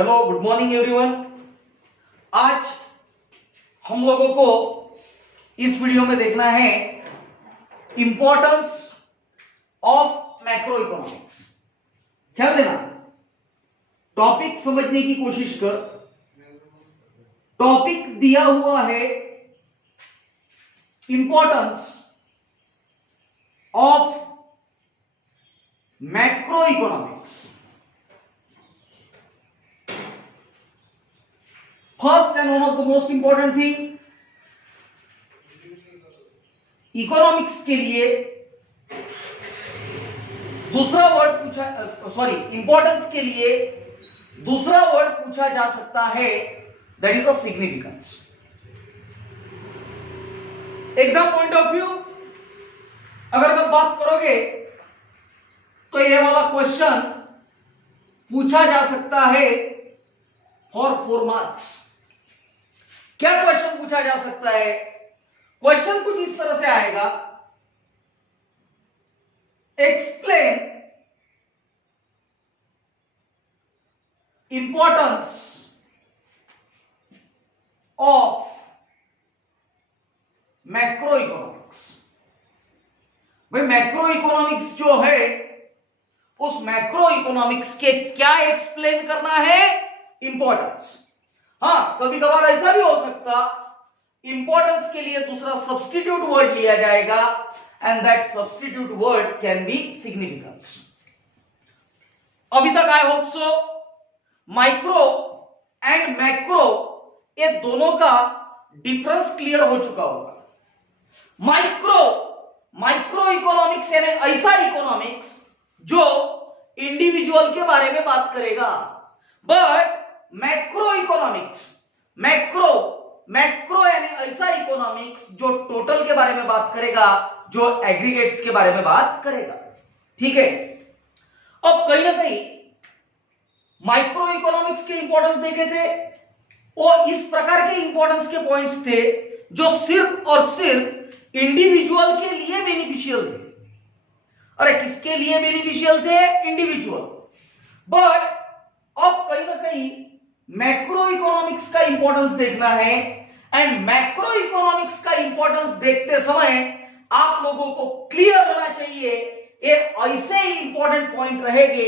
Hello, good morning everyone. आज हम लोगों को इस वीडियो में देखना है इंपॉर्टेंस ऑफ मैक्रो इकोनॉमिक्स। ख्याल देना, टॉपिक समझने की कोशिश कर। टॉपिक दिया हुआ है importance of macro economics. First and one of the most important thing, economics के लिए दूसरा वर्ड पूछा, इंपॉर्टेंस के लिए दूसरा वर्ड पूछा जा सकता है, that is of significance. Exam point of view अगर आप बात करोगे तो ये वाला क्वेश्चन पूछा जा सकता है फॉर 4 मार्क्स। क्या क्वेश्चन पूछा जा सकता है? क्वेश्चन कुछ इस तरह से आएगा, explain importance of macro economics. भाई मैक्रो इकोनॉमिक्स जो है, उस मैक्रो इकोनॉमिक्स के क्या एक्सप्लेन करना है? इंपॉर्टेंस। हाँ, कभी कभार ऐसा भी हो सकता, इंपॉर्टेंस के लिए दूसरा सब्स्टिट्यूट वर्ड लिया जाएगा and that substitute word can be significance. अभी तक I hope so micro and macro ये दोनों का डिफरेंस क्लियर हो चुका होगा। माइक्रो इकोनॉमिक्स यानी ऐसा इकोनॉमिक्स जो इंडिविजुअल के बारे में बात करेगा, बट मैक्रो इकोनॉमिक्स, मैक्रो यानी ऐसा इकोनॉमिक्स जो टोटल के बारे में बात करेगा, जो एग्रीगेट्स के बारे में बात करेगा। ठीक है, अब कहीं ना कहीं माइक्रो इकोनॉमिक्स के इंपॉर्टेंस देखे थे, वो इस प्रकार के इंपॉर्टेंस के पॉइंट्स थे जो सिर्फ और सिर्फ इंडिविजुअल के लिए बेनिफिशियल थे। अरे किसके लिए बेनिफिशियल थे? इंडिविजुअल। बट अब कहीं ना कहीं मैक्रो इकोनॉमिक्स का इंपॉर्टेंस देखना है, एंड मैक्रो इकोनॉमिक्स का इंपॉर्टेंस देखते समय आप लोगों को क्लियर होना चाहिए ये ऐसे इंपॉर्टेंट पॉइंट रहेंगे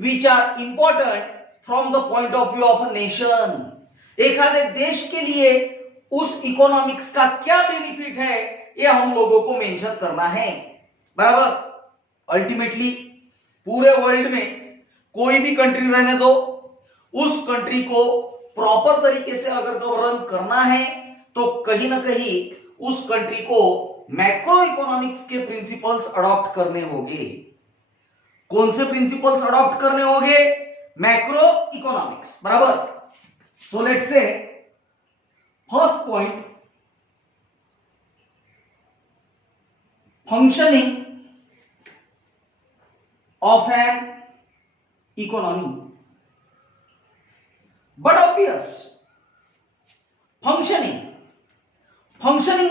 which are important from the point of view of a nation. एक आधे देश के लिए उस इकोनॉमिक्स का क्या बेनिफिट है, ये हम लोगों को मेंशन करना है। बराबर। अल्टीमेटली पूरे वर्ल्ड में कोई भी कंट्री रहने दो, उस कंट्री को प्रॉपर तरीके से अगर गवर्न करना है तो कहीं ना कहीं उस कंट्री को मैक्रो इकोनॉमिक्स के प्रिंसिपल्स अडॉप्ट करने होंगे। कौन से प्रिंसिपल्स अडॉप्ट करने होंगे? Macroeconomics. बराबर। So let's say first point, functioning of an economy. But obvious, functioning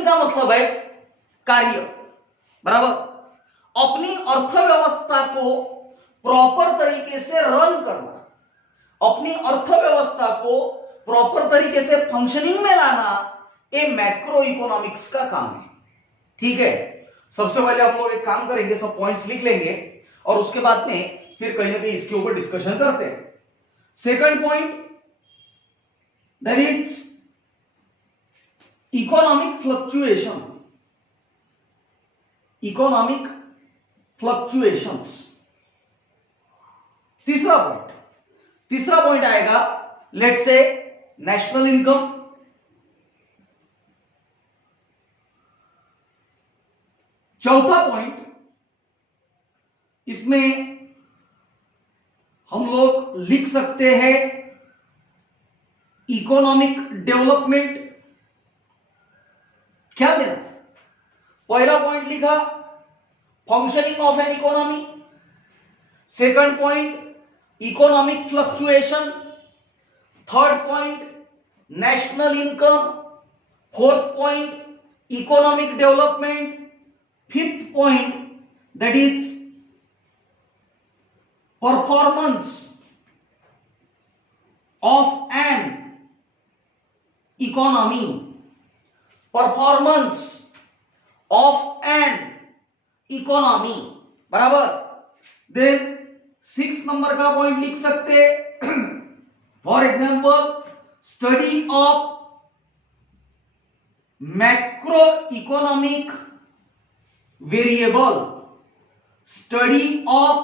का मतलब है कार्य। बराबर। अपनी अर्थव्यवस्था को प्रॉपर तरीके से रन करना, अपनी अर्थव्यवस्था को प्रॉपर तरीके से फंक्शनिंग में लाना, ये मैक्रो इकोनॉमिक्स का काम है। ठीक है, सबसे पहले हम लोग एक काम करेंगे, सब पॉइंट्स लिख लेंगे और उसके बाद में फिर कहीं ना कहीं इसके ऊपर डिस्कशन करते हैं। Second point, that is economic fluctuations। तीसरा पॉइंट आएगा, लेट्स से नेशनल इनकम। चौथा पॉइंट, इसमें हम लोग लिख सकते हैं इकोनॉमिक डेवलपमेंट। ख्याल देना, पहला पॉइंट लिखा functioning of an economy, second point economic fluctuation, third point national income, fourth point economic development, fifth point that is performance economy, performance of an economy, बराबर। देन 6 नंबर का point लिख सकते, for example study of macroeconomic variable, study of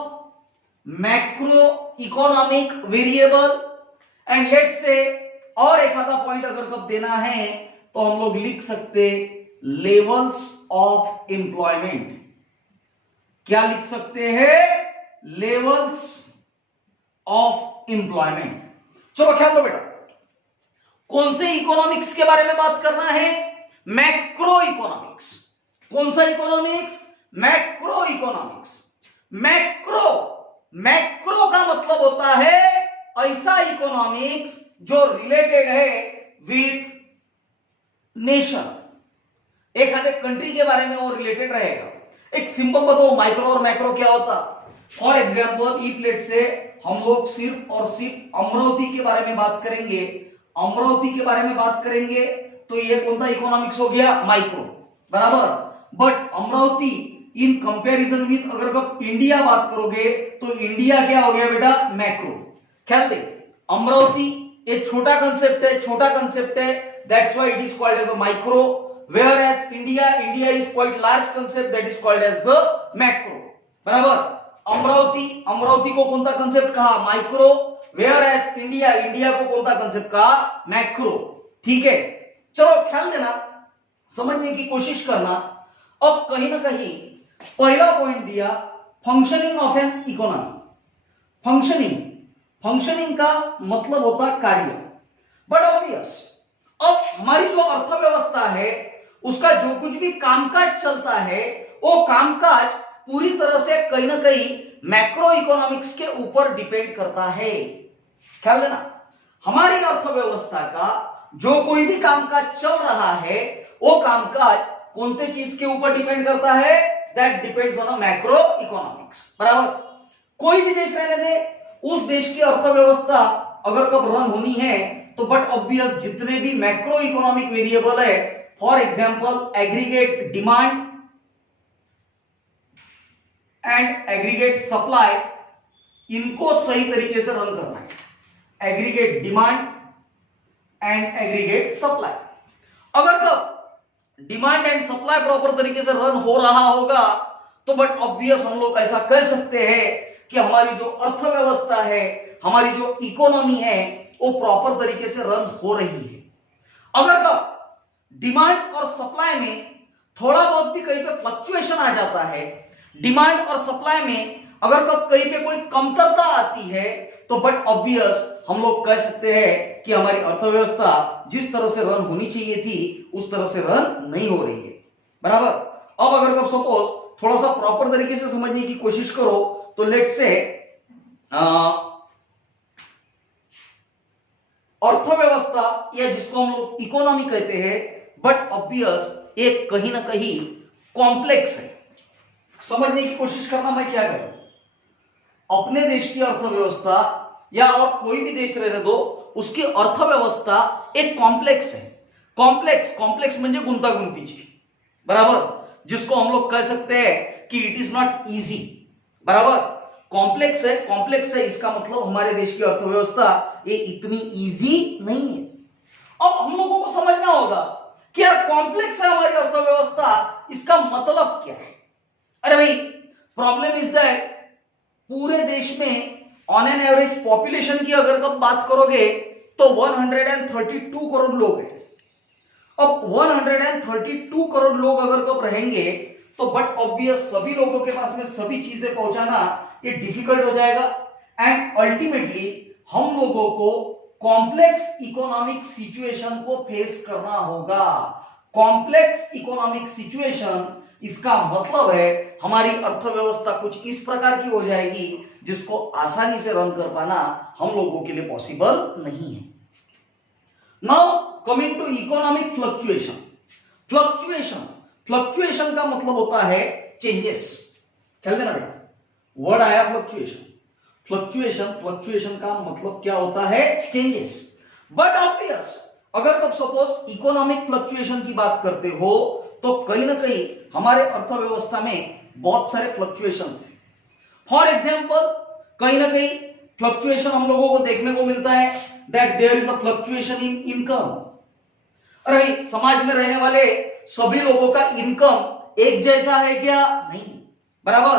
macroeconomic variable, and let's say और एक आधा point अगर कब देना है तो हम लोग लिख सकते लेवल्स ऑफ एम्प्लॉयमेंट। क्या लिख सकते हैं? Levels of employment. चलो ख्याल दो बेटा, कौन से इकोनॉमिक्स के बारे में बात करना है? Macro economics. कौन सा economics? Macro economics. Macro, macro का मतलब होता है ऐसा इकोनॉमिक्स जो रिलेटेड है विथ नेशन, एक आधे कंट्री के बारे में वो रिलेटेड रहेगा। एक सिंपल बताओ, माइक्रो और मैक्रो क्या होता? फॉर एग्जाम्पल ई प्लेट से हम लोग सिर्फ और सिर्फ अमरावती के बारे में बात करेंगे, अमरावती के बारे में बात करेंगे तो ये कौन सा इकोनॉमिक्स हो गया? माइक्रो, बराबर। But Amravati in comparison with अगर आप इंडिया बात करोगे तो इंडिया क्या हो गया बेटा? मैक्रो। ख्याल दे, अमरावती एक छोटा कंसेप्ट है, छोटा कंसेप्ट है, that's why it is called as a micro, whereas India is quite large concept, that is called as the macro, बराबर। अमरावती को कौन सा कंसेप्ट कहा? माइक्रो, whereas इंडिया को कौन सा कंसेप्ट कहा? मैक्रो। ठीक है, चलो ख्याल देना, समझने की कोशिश करना। अब कहीं ना कहीं पहला पॉइंट दिया functioning of an economy. Functioning का मतलब होता कार्य, बट ऑब्वियस अब हमारी जो अर्थव्यवस्था है उसका जो कुछ भी कामकाज चलता है वो कामकाज पूरी तरह से कहीं ना कहीं मैक्रो इकोनॉमिक्स के ऊपर डिपेंड करता है। ख्याल देना, हमारी अर्थव्यवस्था का जो कोई भी कामकाज चल रहा है वो कामकाज कौन सी चीज के ऊपर डिपेंड करता है? That depends on a macro economics, बराबर। कोई भी देश रहने दे, उस देश की अर्थव्यवस्था अगर कब रन होनी है तो बट ऑब्वियस जितने भी मैक्रो इकोनॉमिक वेरिएबल है, for example aggregate demand and aggregate supply, इनको सही तरीके से रन करना है। Aggregate demand and aggregate supply, अगर कब डिमांड एंड सप्लाई प्रॉपर तरीके से रन हो रहा होगा तो बट ऑब्वियस हम लोग ऐसा कह सकते हैं कि हमारी जो अर्थव्यवस्था है, हमारी जो इकोनॉमी है वो प्रॉपर तरीके से रन हो रही है। अगर कब डिमांड और सप्लाई में थोड़ा बहुत भी कहीं पे फ्लक्चुएशन आ जाता है, डिमांड और सप्लाई में अगर कब कहीं पे कोई कमतरता आती है तो बट ऑब्वियस हम लोग कह सकते हैं कि हमारी अर्थव्यवस्था जिस तरह से रन होनी चाहिए थी उस तरह से रन नहीं हो रही है, बराबर। अब अगर कब सपोज थोड़ा सा प्रॉपर तरीके से समझने की कोशिश करो तो लेट्स से अर्थव्यवस्था या जिसको हम लोग इकोनॉमी कहते हैं, बट ऑब्वियस एक कहीं ना कहीं कॉम्प्लेक्स है। समझने की कोशिश करना, मैं क्या करूं, अपने देश की अर्थव्यवस्था या और कोई भी देश रहने दो, उसकी अर्थव्यवस्था एक कॉम्प्लेक्स है। कॉम्प्लेक्स म्हणजे गुंतागुंती चीज, बराबर, जिसको हम लोग कह सकते हैं कि इट इज नॉट इजी, बराबर। कॉम्प्लेक्स है इसका मतलब हमारे देश की अर्थव्यवस्था ये इतनी इजी नहीं है। अब हम लोगों को समझना होगा कि यार कॉम्प्लेक्स है हमारी अर्थव्यवस्था, इसका मतलब क्या है? अरे भाई, प्रॉब्लम इज दैट पूरे देश में ऑन एन एवरेज पॉपुलेशन की अगर कब बात करोगे तो 132 करोड़ लोग हैं। अब 132 करोड़ लोग अगर कब रहेंगे तो बट ऑब्वियस सभी लोगों के पास में सभी चीजें पहुंचाना ये डिफिकल्ट हो जाएगा एंड अल्टीमेटली हम लोगों को कॉम्प्लेक्स इकोनॉमिक सिचुएशन को फेस करना होगा। कॉम्प्लेक्स इकोनॉमिक सिचुएशन, इसका मतलब है हमारी अर्थव्यवस्था कुछ इस प्रकार की हो जाएगी जिसको आसानी से रन कर पाना हम लोगों के लिए पॉसिबल नहीं है। Now coming to economic fluctuation का मतलब होता है चेंजेस। ख्याल देना बेटा, वर्ड आया फ्लक्चुएशन का मतलब क्या होता है? चेंजेस। बट ऑब्वियस अगर कब सपोज इकोनॉमिक फ्लक्चुएशन की बात करते हो तो कहीं ना कहीं हमारे अर्थव्यवस्था में बहुत सारे फ्लक्चुएशंस हैं। फॉर एग्जांपल कहीं ना कहीं फ्लक्चुएशन हम लोगों को देखने को मिलता है that there is a fluctuation in income. अरे भाई समाज में रहने वाले सभी लोगों का इनकम एक जैसा है क्या? नहीं, बराबर।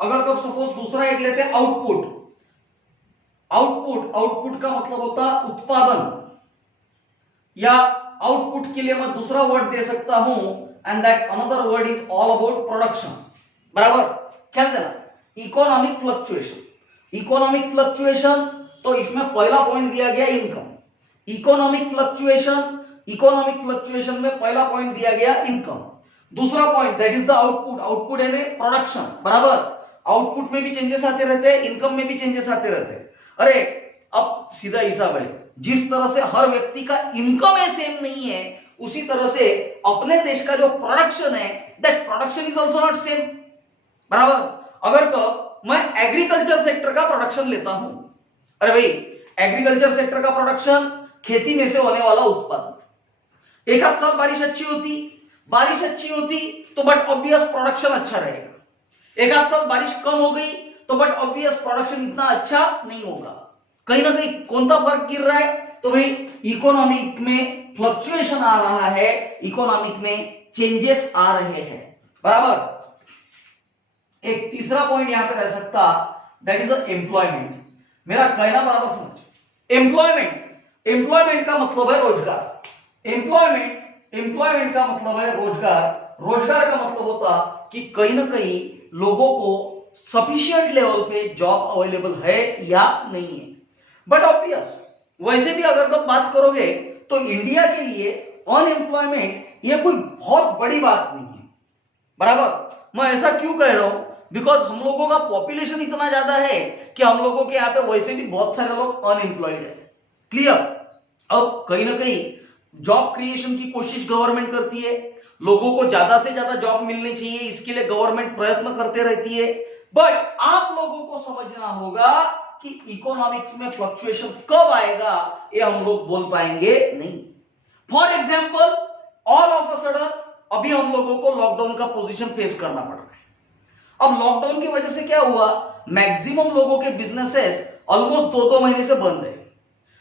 अगर कब सपोज दूसरा एक लेते हैं आउटपुट। आउटपुट का मतलब होता है उत्पादन, या आउटपुट के लिए मैं दूसरा वर्ड दे सकता हूं and that another word is all about production, बराबर। ख्याल देना, इकोनॉमिक फ्लक्चुएशन। इकोनॉमिक फ्लक्चुएशन तो इसमें पहला पॉइंट दिया गया इनकम। इकोनॉमिक फ्लक्चुएशन में पहला पॉइंट दिया गया इनकम। दूसरा point that is the output. Output यानी प्रोडक्शन, बराबर। आउटपुट में भी चेंजेस आते रहते हैं, इनकम में भी चेंजेस आते रहते हैं। अरे अब सीधा हिसाब है, जिस तरह से हर व्यक्ति का इनकम है सेम नहीं है, उसी तरह से अपने देश का जो प्रोडक्शन है that production is also not same, बराबर। अगर तो मैं एग्रीकल्चर सेक्टर का प्रोडक्शन लेता हूं, अरे भाई एग्रीकल्चर सेक्टर का प्रोडक्शन खेती में से होने वाला उत्पादन। एक आध साल बारिश अच्छी होती तो बट ऑब्वियस प्रोडक्शन अच्छा रहेगा। एक आध साल बारिश कम हो गई तो बट ऑब्वियस प्रोडक्शन इतना अच्छा नहीं होगा। कहीं ना कहीं कौन सा फर्क गिर रहा है? तो भाई इकोनॉमिक में फ्लक्चुएशन आ रहा है, इकोनॉमिक में चेंजेस आ रहे हैं, बराबर। एक तीसरा पॉइंट यहां पे रह सकता दैट इज एम्प्लॉयमेंट। मेरा कहना बराबर समझ। एम्प्लॉयमेंट का मतलब है रोजगार। एम्प्लॉयमेंट का मतलब है रोजगार। रोजगार का मतलब होता कि कहीं ना कहीं लोगों को सफिशिएंट लेवल पे जॉब अवेलेबल है या नहीं है। बट ऑब्वियस वैसे भी अगर तो बात करोगे तो इंडिया के लिए अनएम्प्लॉयमेंट ये कोई बहुत बड़ी बात नहीं है, बराबर। मैं ऐसा क्यों कह रहा हूं? बिकॉज हम लोगों का पॉपुलेशन इतना ज्यादा है कि हम लोगों के यहाँ पे वैसे भी बहुत सारे लोग अनएम्प्लॉयड है। क्लियर? अब कहीं ना कहीं जॉब क्रिएशन की कोशिश गवर्नमेंट करती है, लोगों को ज्यादा से ज्यादा जॉब मिलनी चाहिए, इसके लिए गवर्नमेंट प्रयत्न करते रहती है। बट आप लोगों को समझना होगा कि इकोनॉमिक्स में फ्लक्चुएशन कब आएगा ये हम लोग बोल पाएंगे नहीं। For example all of a sudden अभी हम लोगों को लॉकडाउन का पोजीशन फेस करना पड़ रहा है। अब लॉकडाउन की वजह से क्या हुआ, मैक्सिमम लोगों के बिजनेसेस ऑलमोस्ट 2-2 महीने से बंद है।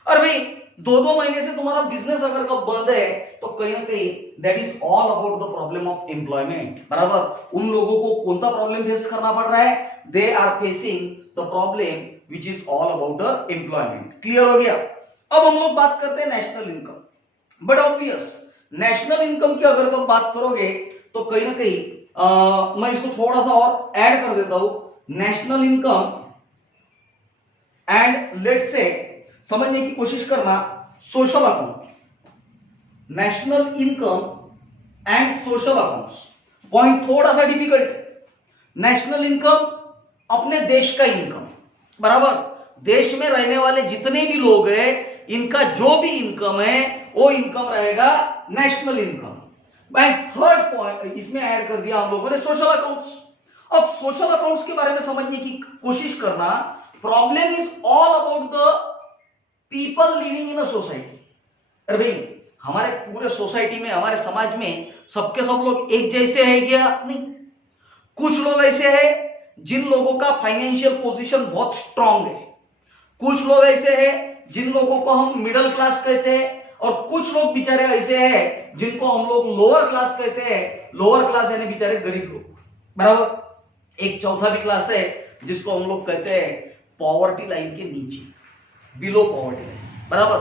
और भाई 2-2 महीने से तुम्हारा बिजनेस अगर कब बंद है तो कहीं ना कहीं that is all about the problem of employment, बराबर। उन लोगों को कौन सा प्रॉब्लम फेस करना पड़ रहा है? They are facing the problem which is all about employment. Clear हो गया? अब हम लोग बात करते हैं national income. But obvious national income की अगर तुम बात करोगे तो कहीं ना कहीं मैं इसको थोड़ा सा और ऐड कर देता हूं, national income and let's say समझने की कोशिश करना social account. National income and social accounts point थोड़ा सा डिफिकल्ट है। नेशनल इनकम अपने देश का इनकम, बराबर। देश में रहने वाले जितने भी लोग हैं इनका जो भी इनकम है वो इनकम रहेगा नेशनल इनकम। थर्ड पॉइंट इसमें ऐड कर दिया हम लोगों ने सोशल अकाउंट्स। अब सोशल अकाउंट्स के बारे में समझने की कोशिश करना, problem is all about the people living in a society. अरे भाई हमारे पूरे सोसाइटी में, हमारे समाज में सबके सब लोग एक जैसे हैं क्या? नहीं। कुछ लोग ऐसे हैं जिन लोगों का फाइनेंशियल पोजीशन बहुत स्ट्रांग है, कुछ लोग ऐसे हैं जिन लोगों को हम मिडिल क्लास कहते हैं, और कुछ लोग बेचारे ऐसे हैं जिनको हम लोग लोअर क्लास कहते हैं। लोअर क्लास यानी बेचारे गरीब लोग, बराबर। एक चौथा भी क्लास है जिसको हम लोग कहते हैं पॉवर्टी लाइन के नीचे, बिलो पॉवर्टी लाइन, बराबर।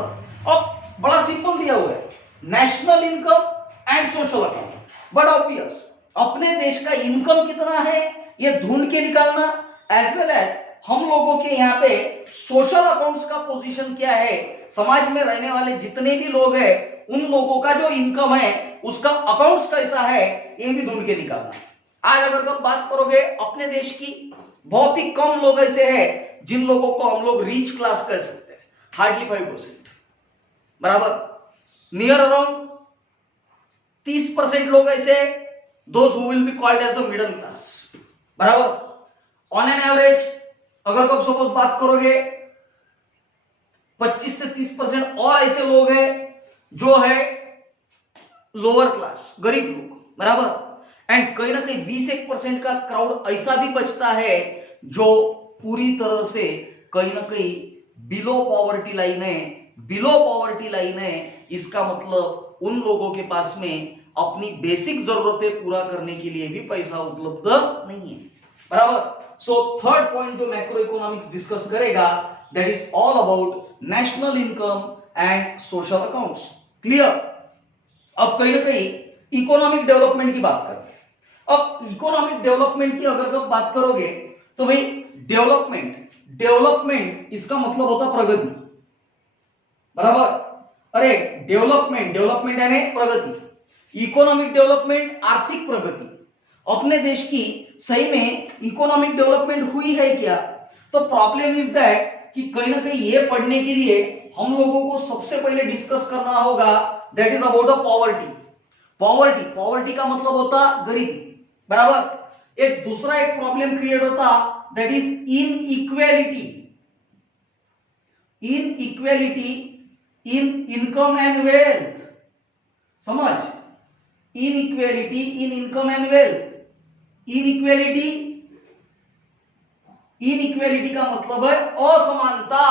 अब बड़ा सिंपल दिया हुआ है national income and social account. But obvious अपने देश का इनकम कितना है ये ढूंढ के निकालना, एज वेल एज हम लोगों के यहाँ पे सोशल अकाउंट्स का पोजीशन क्या है, समाज में रहने वाले जितने भी लोग हैं उन लोगों का जो इनकम है उसका अकाउंट्स कैसा है ये भी ढूंढ के निकालना। आज अगर तुम बात करोगे अपने देश की, बहुत ही कम लोग ऐसे हैं जिन लोगों को हम लोग रिच क्लास कह सकते हैं, हार्डली 5%, बराबर। नियर अराउंड 30% लोग ऐसे those who will be called as a middle class, बराबर। ऑन एन एवरेज अगर तुम सपोज बात करोगे 25 से 30% और ऐसे लोग हैं जो है लोअर क्लास, गरीब लोग, बराबर। एंड कहीं ना कहीं 20-1% का क्राउड ऐसा भी बचता है जो पूरी तरह से कहीं ना कहीं बिलो पॉवर्टी लाइन है। बिलो पॉवर्टी लाइन है, इसका मतलब उन लोगों के पास में अपनी बेसिक जरूरतें पूरा करने के लिए भी पैसा उपलब्ध नहीं है, बराबर। सो थर्ड पॉइंट जो मैक्रो इकोनॉमिक्स डिस्कस करेगा, that is all about national income and social accounts. Clear. अब कहीं ना कहीं इकोनॉमिक डेवलपमेंट की बात करते हैं। अब इकोनॉमिक डेवलपमेंट की अगर आप बात करोगे तो भाई डेवलपमेंट इसका मतलब होता प्रगति, बराबर। अरे डेवलपमेंट यानी प्रगति। इकोनॉमिक डेवलपमेंट आर्थिक प्रगति। अपने देश की सही में इकोनॉमिक डेवलपमेंट हुई है क्या? तो प्रॉब्लम इज दैट कि कहीं ना कहीं ये पढ़ने के लिए हम लोगों को सबसे पहले डिस्कस करना होगा, दैट इज अबाउट पॉवर्टी का मतलब होता गरीबी, बराबर। एक दूसरा एक प्रॉब्लम क्रिएट होता, that is inequality in income and wealth. समझ, inequality in income and wealth. Inequality का मतलब है असमानता।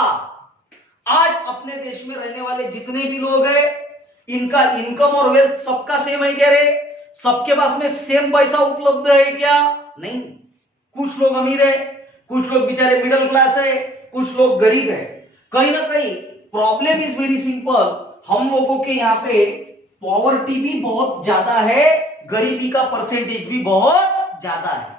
आज अपने देश में रहने वाले जितने भी लोग हैं, इनका इनकम और वेल्थ सबका सेम है क्या रे? सबके पास में सेम पैसा उपलब्ध है क्या? नहीं। कुछ लोग अमीर है, कुछ लोग बेचारे मिडिल क्लास है, कुछ लोग गरीब है। कहीं ना कहीं प्रॉब्लम इज वेरी सिंपल, हम लोगों के यहाँ पे पॉवर्टी भी बहुत ज्यादा है, गरीबी का परसेंटेज भी बहुत ज्यादा है।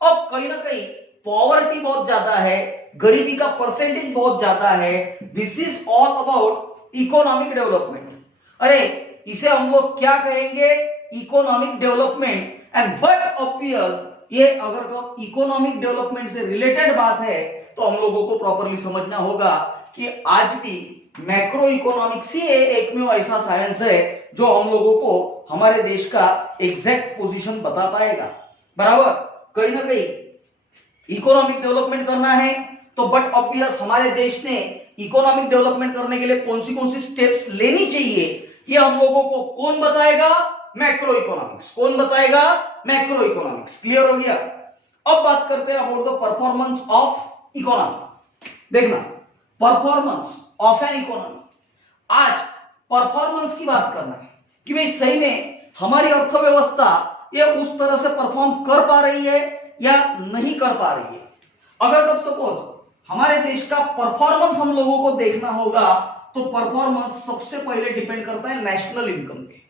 अब कहीं ना कहीं पॉवर्टी बहुत ज्यादा है, गरीबी का परसेंटेज बहुत ज्यादा है। This is all about economic development. अरे इसे हम लोग क्या कहेंगे? Economic development. And but obvious ये अगर इकोनॉमिक डेवलपमेंट से रिलेटेड बात है तो हम लोगों को प्रॉपरली समझना होगा कि आज भी मैक्रो इकोनॉमिक्स ही एक में ऐसा साइंस है जो हम लोगों को हमारे देश का एग्जैक्ट पोजीशन बता पाएगा, बराबर। कहीं ना कहीं इकोनॉमिक डेवलपमेंट करना है तो बट ऑब्वियस हमारे देश ने इकोनॉमिक डेवलपमेंट करने के लिए कौन सी स्टेप्स लेनी चाहिए, ये हम लोगों को कौन बताएगा? Macro economics. कौन बताएगा? Macro economics. क्लियर हो गया। अब बात करते हैं about the performance of economy. देखना, परफॉर्मेंस ऑफ एन इकोनॉमी। आज परफॉर्मेंस की बात करना है कि भाई सही में हमारी अर्थव्यवस्था ये उस तरह से परफॉर्म कर पा रही है या नहीं कर पा रही है। अगर तब सपोज हमारे देश का परफॉर्मेंस हम लोगों को देखना होगा तो परफॉर्मेंस सबसे पहले डिपेंड करता है नेशनल इनकम पे,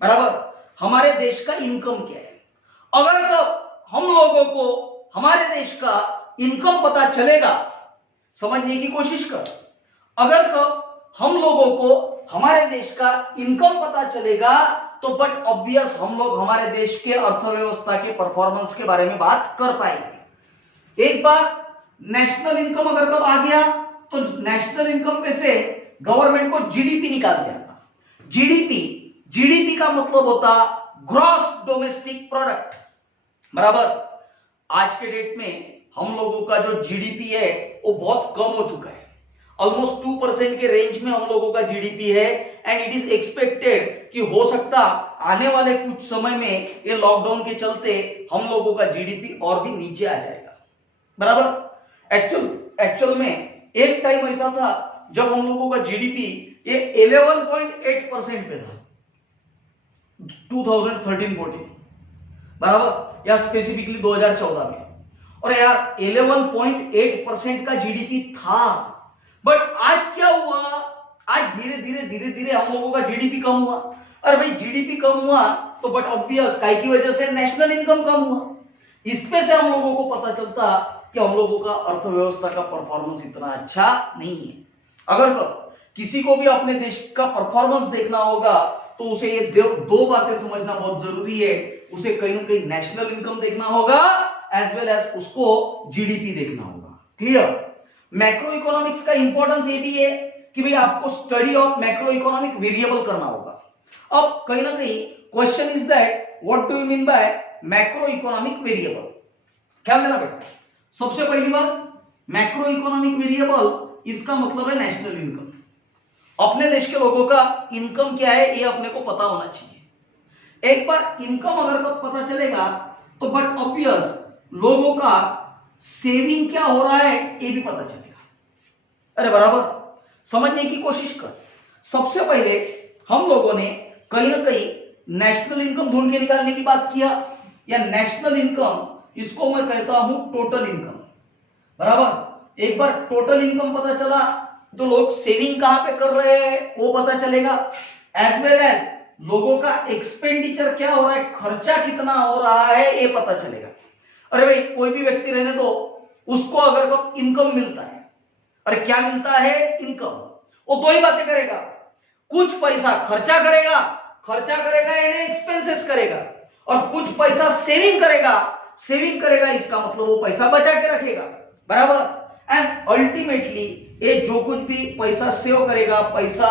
बराबर। हमारे देश का इनकम क्या है? अगर कब हम लोगों को हमारे देश का इनकम पता चलेगा, समझने की कोशिश कर, अगर कब हम लोगों को हमारे देश का इनकम पता चलेगा तो बट ऑब्वियस हम लोग हमारे देश के अर्थव्यवस्था के परफॉर्मेंस के बारे में बात कर पाएंगे। एक बार नेशनल इनकम अगर कब आ गया तो नेशनल इनकम पे से गवर्नमेंट को जीडीपी निकाल दिया था। जीडीपी का मतलब होता ग्रॉस डोमेस्टिक प्रोडक्ट, बराबर। आज के डेट में हम लोगों का जो जीडीपी है वो बहुत कम हो चुका है, ऑलमोस्ट 2% के रेंज में हम लोगों का जीडीपी है। एंड इट इज एक्सपेक्टेड कि हो सकता आने वाले कुछ समय में ये लॉकडाउन के चलते हम लोगों का जीडीपी और भी नीचे आ जाएगा, बराबर। एक्चुअल में एक टाइम ऐसा था जब हम लोगों का जीडीपी ये 11.8% पे था 2013-14, बराबर, या स्पेसिफिकली 2014 में। और यार 11.8% का जीडीपी था, बट आज क्या हुआ? आज धीरे धीरे हम लोगों का जीडीपी कम हुआ। अरे भाई जीडीपी कम हुआ तो बट ऑब्वियस काय की वजह से नेशनल इनकम कम हुआ। इसमें से हम लोगों को पता चलता कि हम लोगों का अर्थव्यवस्था का परफॉर्मेंस इतना अच्छा नहीं है। अगर किसी को भी अपने देश का परफॉर्मेंस देखना होगा तो उसे ये दो बातें समझना बहुत जरूरी है। उसे कहीं ना कहीं नेशनल इनकम देखना होगा एज वेल एज उसको जीडीपी देखना होगा। क्लियर। मैक्रो इकोनॉमिक्स का इंपॉर्टेंस ये भी है कि भाई आपको study of macroeconomic variable करना होगा। अब कहीं ना कहीं question is that what do you mean by macro economic variable? ख्याल देना बेटा। सबसे पहली बात, मैक्रो इकोनॉमिक वेरिएबल इसका मतलब है नेशनल इनकम। अपने देश के लोगों का इनकम क्या है ये अपने को पता होना चाहिए। एक बार इनकम अगर कब पता चलेगा तो बट ऑब्वियस लोगों का सेविंग क्या हो रहा है ये भी पता चलेगा। अरे बराबर समझने की कोशिश कर। सबसे पहले हम लोगों ने कहीं ना कहीं नेशनल इनकम ढूंढ के निकालने की बात किया, या नेशनल इनकम इसको मैं कहता हूं टोटल इनकम। बराबर एक बार टोटल इनकम पता चला तो लोग सेविंग कहां पे कर रहे हैं वो पता चलेगा, एज वेल एज लोगों का एक्सपेंडिचर क्या हो रहा है, खर्चा कितना हो रहा है ये पता चलेगा। अरे भाई कोई भी व्यक्ति रहने दो, उसको अगर कब इनकम मिलता है, अरे क्या मिलता है, इनकम, वो दो ही बातें करेगा, कुछ पैसा खर्चा करेगा यानी एक्सपेंसेस करेगा, और कुछ पैसा सेविंग करेगा इसका मतलब वो पैसा बचा के रखेगा। बराबर एंड अल्टीमेटली ये जो कुछ भी पैसा सेव करेगा, पैसा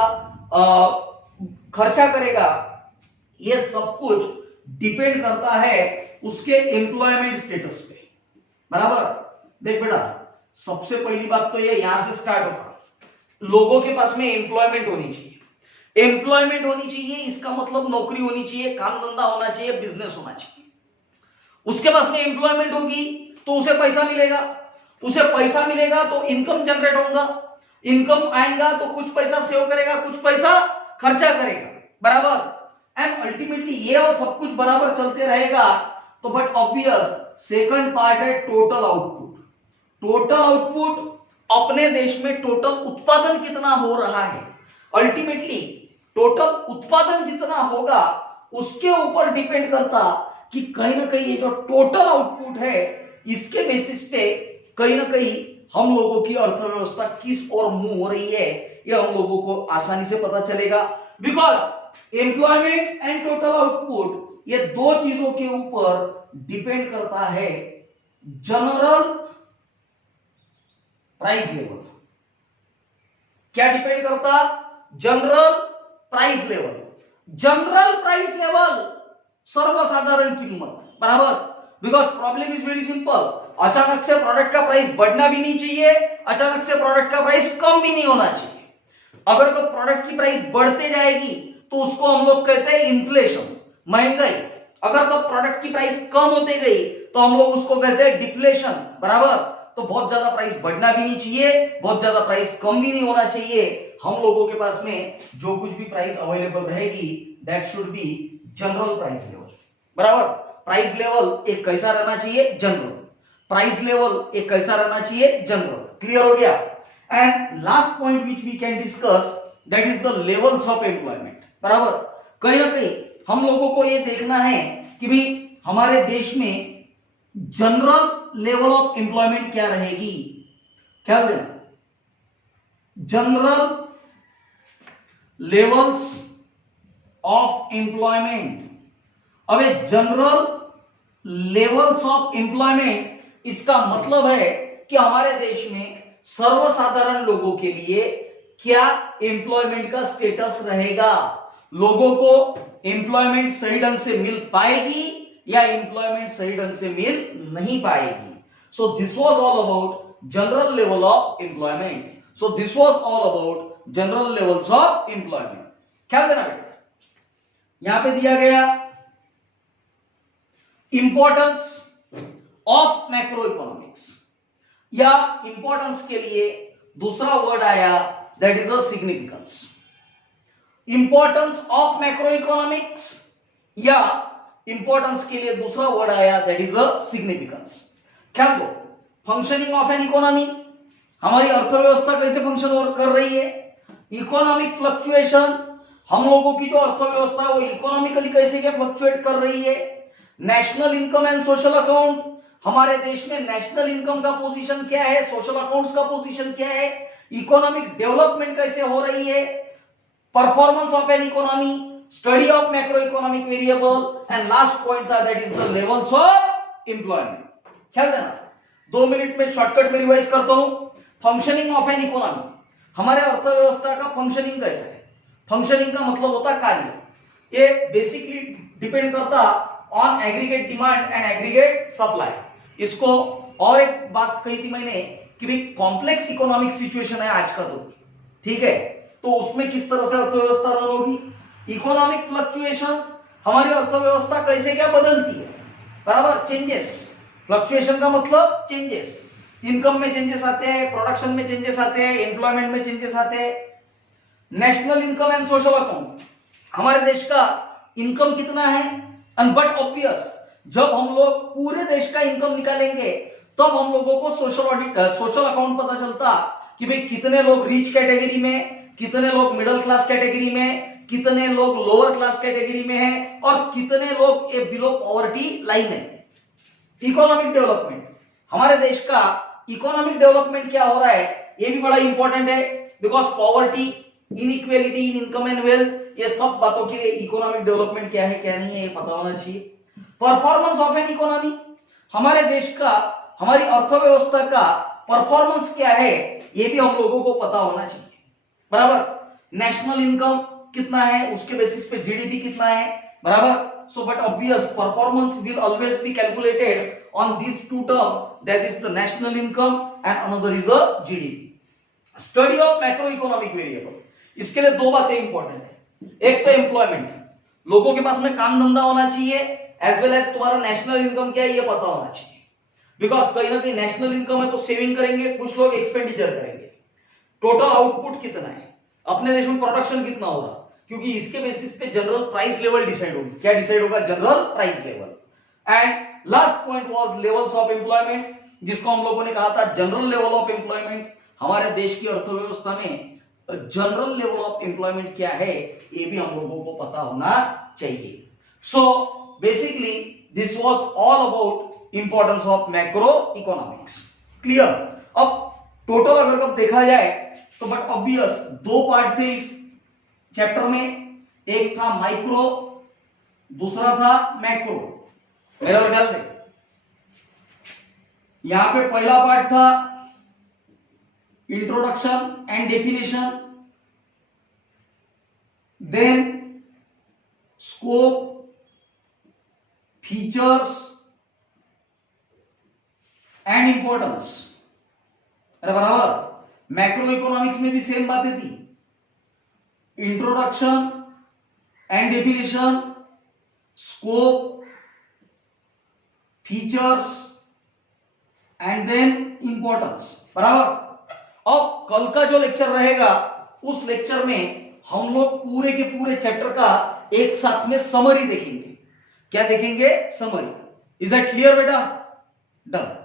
खर्चा करेगा, ये सब कुछ डिपेंड करता है उसके एम्प्लॉयमेंट स्टेटस पे। बराबर देख बेटा, सबसे पहली बात तो ये यहां से स्टार्ट होगा, लोगों के पास में एम्प्लॉयमेंट होनी चाहिए। एम्प्लॉयमेंट होनी चाहिए इसका मतलब नौकरी होनी चाहिए, काम धंधा होना चाहिए, बिजनेस होना चाहिए। उसके पास में एम्प्लॉयमेंट होगी तो उसे पैसा मिलेगा तो इनकम जनरेट होगा, इनकम आएगा तो कुछ पैसा सेव करेगा, कुछ पैसा खर्चा करेगा। बराबर एंड अल्टीमेटली ये और सब कुछ बराबर चलते रहेगा तो बट ऑब्वियस सेकंड पार्ट है टोटल आउटपुट। अपने देश में टोटल उत्पादन कितना हो रहा है, अल्टीमेटली टोटल उत्पादन जितना होगा उसके ऊपर डिपेंड करता कि कहीं ना कहीं ये जो टोटल आउटपुट है इसके बेसिस पे कहीं ना कहीं हम लोगों की अर्थव्यवस्था किस ओर मूव हो रही है ये हम लोगों को आसानी से पता चलेगा। Because employment and total output ये दो चीजों के ऊपर डिपेंड करता है जनरल प्राइस लेवल। क्या डिपेंड करता, जनरल प्राइस लेवल सर्वसाधारण कीमत। बराबर because problem is very simple, अचानक से प्रोडक्ट का प्राइस बढ़ना भी नहीं चाहिए, अचानक से प्रोडक्ट का प्राइस कम भी नहीं होना चाहिए। अगर तो प्रोडक्ट की प्राइस बढ़ते जाएगी तो उसको हम लोग कहते हैं इन्फ्लेशन, महंगाई। अगर तो प्रोडक्ट की प्राइस कम होते गई तो हम लोग उसको कहते हैं डिफ्लेशन। बराबर तो बहुत ज्यादा प्राइस बढ़ना भी नहीं चाहिए, बहुत ज्यादा प्राइस कम भी नहीं होना चाहिए। हम लोगों के पास में जो कुछ भी प्राइस अवेलेबल रहेगी that should be general price level. बराबर प्राइस लेवल एक कैसा रहना चाहिए, जनरल। प्राइस लेवल एक कैसा रहना चाहिए, जनरल। क्लियर हो गया। And last point which we can discuss that is the levels of employment. बराबर कहीं ना कहीं हम लोगों को यह देखना है कि भाई हमारे देश में जनरल लेवल ऑफ एम्प्लॉयमेंट क्या रहेगी। ख्याल देना, जनरल लेवल्स ऑफ एम्प्लॉयमेंट। अब ये जनरल लेवल्स ऑफ एम्प्लॉयमेंट इसका मतलब है कि हमारे देश में सर्वसाधारण लोगों के लिए क्या एम्प्लॉयमेंट का स्टेटस रहेगा, लोगों को एम्प्लॉयमेंट सही ढंग से मिल पाएगी या एम्प्लॉयमेंट सही ढंग से मिल नहीं पाएगी। So this was all about general level of employment. So this was all about general levels of employment. ख्याल देना बेटा, यहां पे दिया गया इंपॉर्टेंस ऑफ मैक्रो इकोनॉमिक्स, या इंपॉर्टेंस के लिए दूसरा वर्ड आया that is a significance. Importance of macro economics या इंपॉर्टेंस के लिए दूसरा वर्ड आया दैट इज अ सिग्निफिकेंस। क्या दो, फंक्शनिंग ऑफ एन इकोनॉमी, हमारी अर्थव्यवस्था कैसे फंक्शन कर रही है, इकोनॉमिक फ्लक्चुएशन, हम लोगों की जो अर्थव्यवस्था है वो इकोनॉमिकली कैसे क्या फ्लक्चुएट कर रही है, national income and social account, हमारे देश में नेशनल इनकम का पोजीशन क्या है, सोशल अकाउंट्स का पोजीशन क्या है, इकोनॉमिक डेवलपमेंट कैसे हो रही है, performance of an economy, study of macroeconomic variable, and last point था that is the levels of employment. ख्याल देना, 2 मिनट में शॉर्टकट में रिवाइज करता हूं। फंक्शनिंग ऑफ एन इकोनॉमी, हमारे अर्थव्यवस्था का फंक्शनिंग कैसा है, फंक्शनिंग का मतलब होता है कार्य। ये बेसिकली डिपेंड करता on aggregate demand and aggregate supply. इसको और एक बात कही थी मैंने कि भाई कॉम्प्लेक्स इकोनॉमिक सिचुएशन है आज का, तो ठीक है तो उसमें किस तरह से अर्थव्यवस्था रन होगी। इकोनॉमिक फ्लक्चुएशन, हमारी अर्थव्यवस्था कैसे क्या बदलती है, बराबर, चेंजेस। फ्लक्चुएशन का मतलब चेंजेस, इनकम में चेंजेस आते हैं, प्रोडक्शन में चेंजेस आते हैं, एम्प्लॉयमेंट में चेंजेस आते हैं। National income and social account, हमारे देश का इनकम कितना है, एंड बट ऑब्वियस जब हम लोग पूरे देश का इनकम निकालेंगे तब हम लोगों को सोशल अकाउंट पता चलता कि भाई कितने लोग रिच कैटेगरी में, कितने लोग मिडिल क्लास कैटेगरी में, कितने लोग लोअर क्लास कैटेगरी में हैं और कितने लोग बिलो पॉवर्टी लाइन है। इकोनॉमिक डेवलपमेंट, हमारे देश का इकोनॉमिक डेवलपमेंट क्या हो रहा है, ये भी बड़ा इंपॉर्टेंट है, because poverty, inequality in income and wealth, ये सब बातों के लिए इकोनॉमिक डेवलपमेंट क्या है क्या नहीं है ये पता होना चाहिए। परफॉर्मेंस ऑफ एन इकोनॉमी, हमारे देश का, हमारी अर्थव्यवस्था का परफॉर्मेंस क्या है ये भी हम लोगों को पता होना चाहिए, बराबर। नेशनल इनकम कितना है, उसके बेसिस पे जीडीपी कितना है, बराबर। So but obvious performance will always be calculated on these two terms, that is the national income and another is a GDP. Study of macroeconomic variable, इसके लिए दो बातें इंपॉर्टेंट है, एक तो एम्प्लॉयमेंट, लोगों के पास में काम धंधा होना चाहिए, एज वेल एज तुम्हारा नेशनल इनकम क्या है ये पता होना चाहिए, बिकॉज कहीं ना कहीं नेशनल इनकम है तो सेविंग करेंगे, कुछ लोग एक्सपेंडिचर करेंगे। टोटल आउटपुट कितना है, अपने देश में प्रोडक्शन कितना हो रहा, क्योंकि इसके बेसिस पे जनरल प्राइस लेवल डिसाइड होगी, क्या डिसाइड होगा, general price level. And last point was levels of employment, जिसको हम लोगों ने कहा था जनरल लेवल ऑफ एम्प्लॉयमेंट। हमारे देश की अर्थव्यवस्था में जनरल लेवल ऑफ एम्प्लॉयमेंट क्या है ये भी हम लोगों को पता होना चाहिए। So basically this was all about importance of macro economics, clear. अब टोटल अगर कब देखा जाए तो बट ऑब्वियस दो पार्ट थे इस चैप्टर में, एक था माइक्रो, दूसरा था मैक्रो। मेरा ख्याल दे, यहां पे पहला पार्ट था introduction and definition, then scope, features and importance, अरे बराबर। मैक्रो इकोनॉमिक्स में भी सेम बातें थी, introduction and definition, scope, features and then importance, बराबर। अब कल का जो लेक्चर रहेगा उस लेक्चर में हम लोग पूरे के पूरे चैप्टर का एक साथ में समरी देखेंगे। क्या देखेंगे, समरी। इज दैट क्लियर बेटा, डन।